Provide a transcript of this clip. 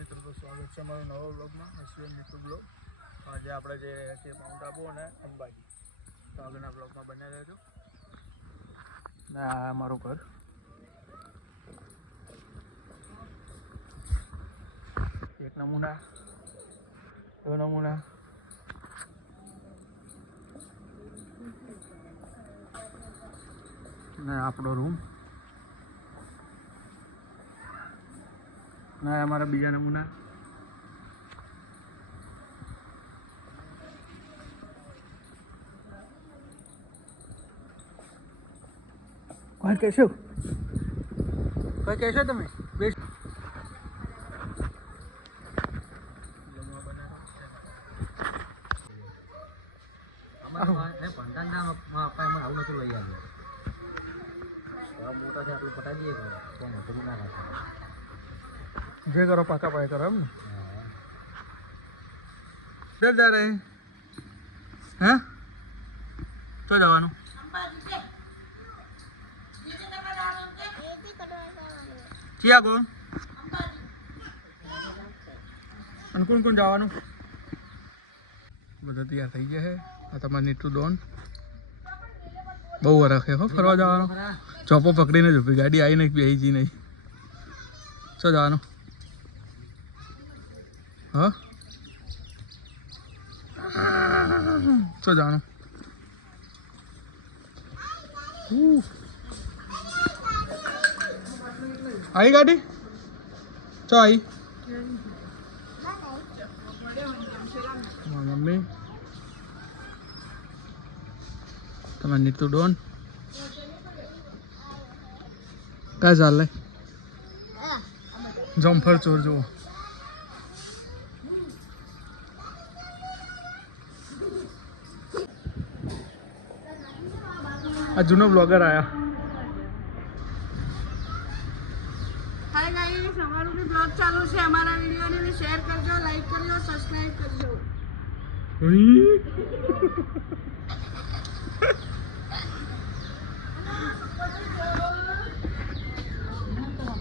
મિત્રો, તો સ્વાગત છે અમારો નવો બ્લોગમાં, અશ્વિન યુટ્યુબ બ્લોગ. આજે આપણે જે છે માઉન્ટ આબુ અને અંબાજી, તો આગળના બ્લોગમાં બન્યા રહેજો. ને આ અમારું ઘર, એક નમૂના, દો નમૂના, ને આપણો રૂમ, ને અમારા બીજા નમૂના. કોઈ કહેશો તમે બેસ્ટ જે કરો પાકા પાય કરો એમ ને. ડર જા રહે હે તો જવાનું ક્યાં કોણ અને કોણ કોણ જવાનું બધા તૈયાર થઈ ગયા છે. આ તમારે નીટુ ડોન બહુ વરખે હો ફરવા જવાનું. ચોપો પકડીને જ ઉભી, ગાડી આવી નહીં બેસી જી નહીં. શું જવાનું હા શું જવાનું आई गाड़ी चो आई मम्मी तुम्हारे नीतू डोन क्या चाल जम्फर चोर जो आ जूनो ब्लॉगर आया. हाय गाइस, हमारा भी ब्लॉग चालू है. हमारा वीडियो ने भी शेयर करजो, लाइक करजो, सब्सक्राइब करजो.